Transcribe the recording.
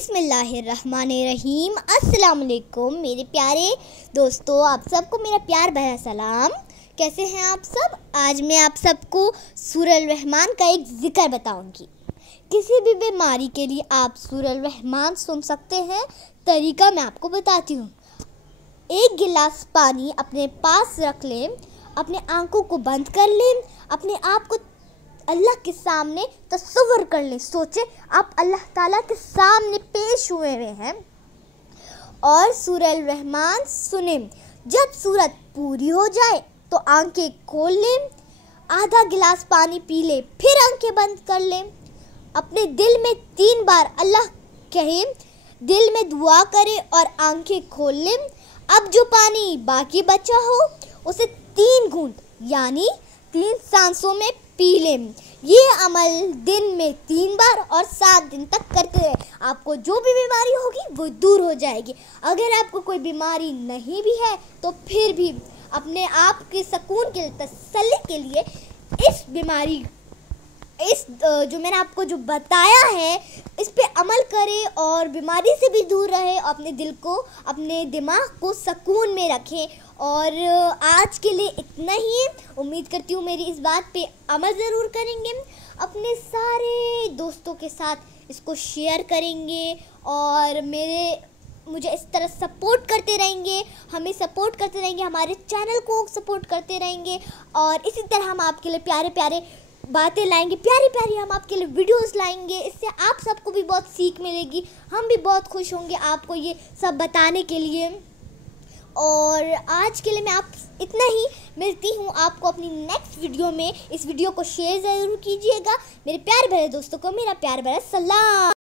बिस्मिल्लाहिर्रहमानिर्रहीम। अस्सलाम वालेकुम मेरे प्यारे दोस्तों, आप सबको मेरा प्यार भरा सलाम। कैसे हैं आप सब? आज मैं आप सबको सूरह रहमान का एक ज़िक्र बताऊंगी। किसी भी बीमारी के लिए आप सूरह रहमान सुन सकते हैं। तरीका मैं आपको बताती हूँ। एक गिलास पानी अपने पास रख लें, अपने आंखों को बंद कर लें, अपने आप को अल्लाह के सामने तसव्वुर कर लें। सोचें आप अल्लाह ताला के सामने पेश हुए हैं और सूरह रहमान सुने। जब सूरत पूरी हो जाए तो आंखें खोल लें, आधा गिलास पानी पी लें, फिर आंखें बंद कर लें। अपने दिल में 3 बार अल्लाह कहें, दिल में दुआ करें और आंखें खोल लें। अब जो पानी बाकी बचा हो उसे 3 घूंट यानी 3 सांसों में पी लें। ये अमल दिन में 3 बार और 7 दिन तक करते रहे। आपको जो भी बीमारी होगी वो दूर हो जाएगी। अगर आपको कोई बीमारी नहीं भी है तो फिर भी अपने आप के सुकून के लिए, तसल्ली के लिए इस जो मैंने आपको जो बताया है इस पे अमल करें और बीमारी से भी दूर रहे। अपने दिल को, अपने दिमाग को सुकून में रखें। और आज के लिए इतना ही। उम्मीद करती हूँ मेरी इस बात पे अमल ज़रूर करेंगे, अपने सारे दोस्तों के साथ इसको शेयर करेंगे और मुझे इस तरह सपोर्ट करते रहेंगे, हमें सपोर्ट करते रहेंगे, हमारे चैनल को सपोर्ट करते रहेंगे। और इसी तरह हम आपके लिए प्यारे प्यारे बातें लाएंगे, प्यारी प्यारी हम आपके लिए वीडियोस लाएंगे। इससे आप सबको भी बहुत सीख मिलेगी, हम भी बहुत खुश होंगे आपको ये सब बताने के लिए। और आज के लिए मैं आप इतना ही। मिलती हूँ आपको अपनी नेक्स्ट वीडियो में। इस वीडियो को शेयर ज़रूर कीजिएगा। मेरे प्यारे भरे दोस्तों को मेरा प्यार भरा सलाम।